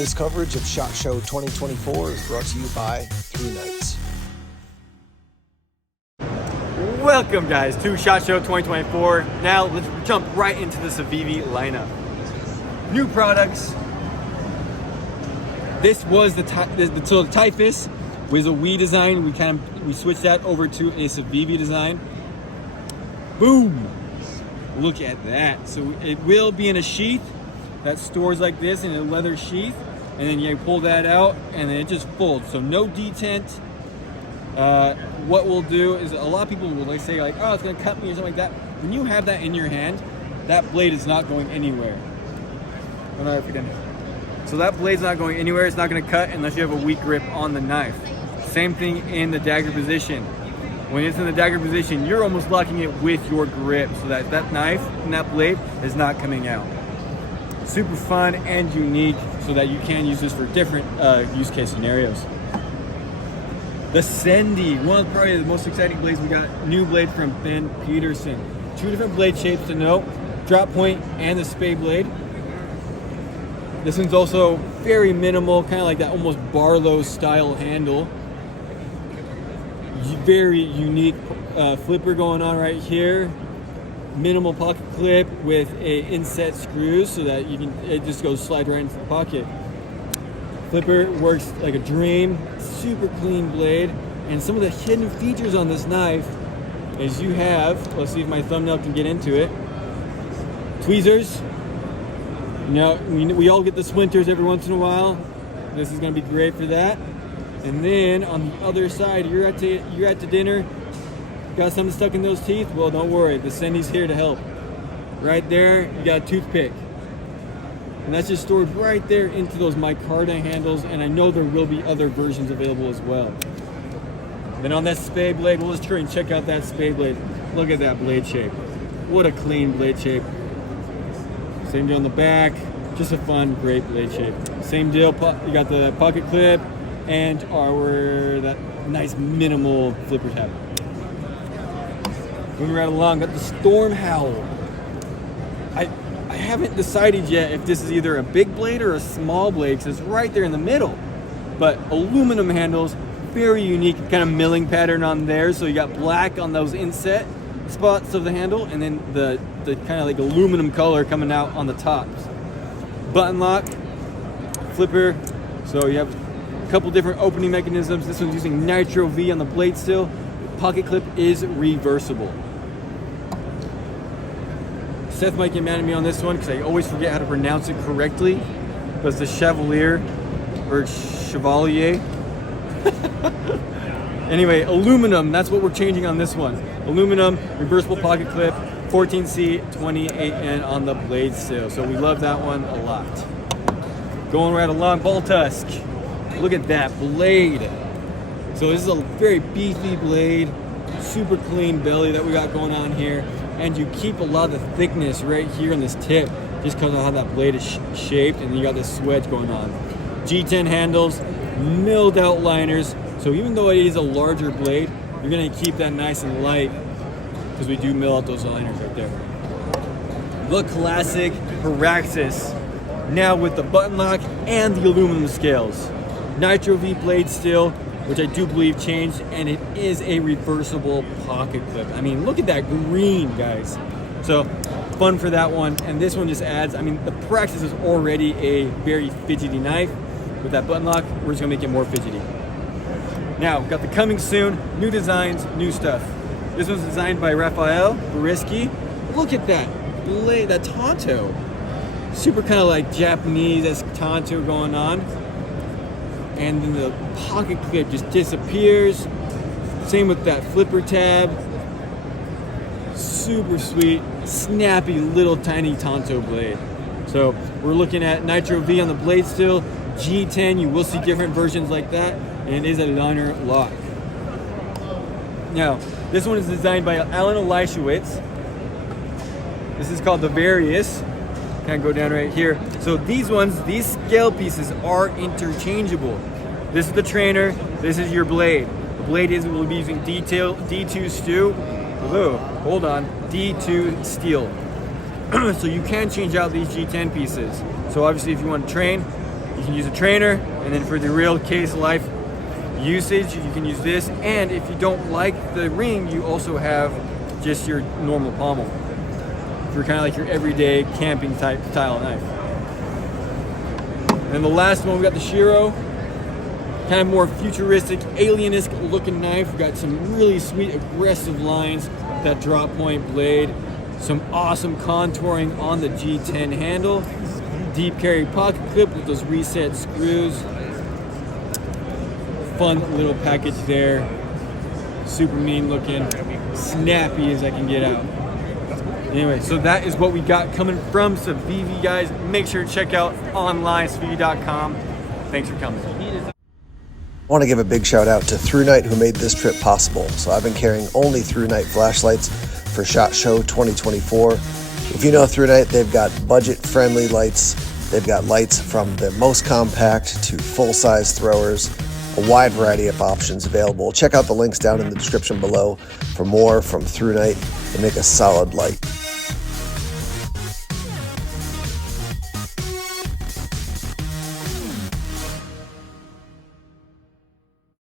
This coverage of SHOT Show 2024 is brought to you by 3 Nights. Welcome guys to SHOT Show 2024. Now let's jump right into the Civivi lineup. New products. This was the Tyus was a I.C.E design. We switched that over to a Civivi design. Boom! Look at that. So it will be in a sheath that stores like this in a leather sheath, and then you pull that out and then it just folds. So no detent. What we'll do is, a lot of people will say like, oh, it's gonna cut me or something like that. When you have that in your hand, that blade is not going anywhere. So that blade's not going anywhere. It's not gonna cut unless you have a weak grip on the knife. Same thing in the dagger position. When it's in the dagger position, you're almost locking it with your grip so that that knife and that blade is not coming out. Super fun and unique so that you can use this for different use case scenarios. The Sendy, one of probably the most exciting blades we got. New blade from Ben Peterson. 2 different blade shapes to note, drop point and the spade blade. This one's also very minimal, kind of like that almost Barlow style handle. Very unique flipper going on right here. Minimal pocket clip with a inset screws so that it just goes slide right into the pocket. Flipper works like a dream. Super clean blade. And some of the hidden features on this knife is you have, let's see if my thumbnail can get into it, tweezers. Now we all get the splinters every once in a while. This is going to be great for that. And then on the other side, you're at the dinner, got something stuck in those teeth? Well, don't worry, the Sendy's here to help. Right there, you got a toothpick. And that's just stored right there into those micarta handles, and I know there will be other versions available as well. Then on that spade blade, we'll just try and check out that spade blade. Look at that blade shape. What a clean blade shape. Same deal on the back, just a fun, great blade shape. Same deal, you got the pocket clip and that nice minimal flipper tab. Moving right along, got the Storm Howl. I haven't decided yet if this is either a big blade or a small blade because it's right there in the middle. But aluminum handles, very unique kind of milling pattern on there. So you got black on those inset spots of the handle, and then the kind of like aluminum color coming out on the tops. Button lock, flipper. So you have a couple different opening mechanisms. This one's using Nitro V on the blade still. Pocket clip is reversible. Seth might get mad at me on this one because I always forget how to pronounce it correctly. But it's the Chevalier or Chevalier. Anyway, aluminum, that's what we're changing on this one. Aluminum, reversible pocket clip, 14C, 28N on the blade still. So we love that one a lot. Going right along, Bol Tusk. Look at that blade. So this is a very beefy blade, super clean belly that we got going on here. And you keep a lot of the thickness right here on this tip just because of how that blade is shaped, and you got this swedge going on. G10 handles, milled out liners. So even though it is a larger blade, you're gonna keep that nice and light because we do mill out those liners right there. The classic Paraxis, now with the button lock and the aluminum scales. Nitro V blade still, which I do believe changed, and it is a reversible pocket clip. I mean, look at that green, guys. So fun for that one. And this one just adds, I mean, the Paraxis is already a very fidgety knife. With that button lock, we're just gonna make it more fidgety. Now, got the coming soon, new designs, new stuff. This one's designed by Raphael Bariski. Look at that blade, that Tonto. Super kind of like Japanese-esque Tonto going on. And then the pocket clip just disappears. Same with that flipper tab. Super sweet, snappy little tiny Tonto blade. So we're looking at Nitro V on the blade still. G10, you will see different versions like that, and it is a liner lock. Now, this one is designed by Alan Elishewitz. This is called the Various. Kind of go down right here. So these scale pieces are interchangeable. This is the trainer, this is your blade. The blade is, we'll be using D2 steel. Whoa, hold on, D2 steel. So you can change out these G10 pieces. So obviously if you want to train, You can use a trainer, and then for the real case life usage, you can use this. And if you don't like the ring, you also have just your normal pommel for kind of like your everyday camping type style knife. And the last one, we got the Shirro, kind of more futuristic, alien-esque looking knife. We've got some really sweet aggressive lines, that drop point blade, some awesome contouring on the G10 handle, deep carry pocket clip with those reset screws. Fun little package there. Super mean looking, snappy as I can get out. Anyway, so that is what we got coming from Civivi, guys. Make sure to check out online, Civivi.com. Thanks for coming. I want to give a big shout out to ThruNight who made this trip possible. So I've been carrying only ThruNight flashlights for SHOT Show 2024. If you know ThruNight, they've got budget-friendly lights. They've got lights from the most compact to full-size throwers. A wide variety of options available. Check out the links down in the description below for more from ThruNight and make a solid light.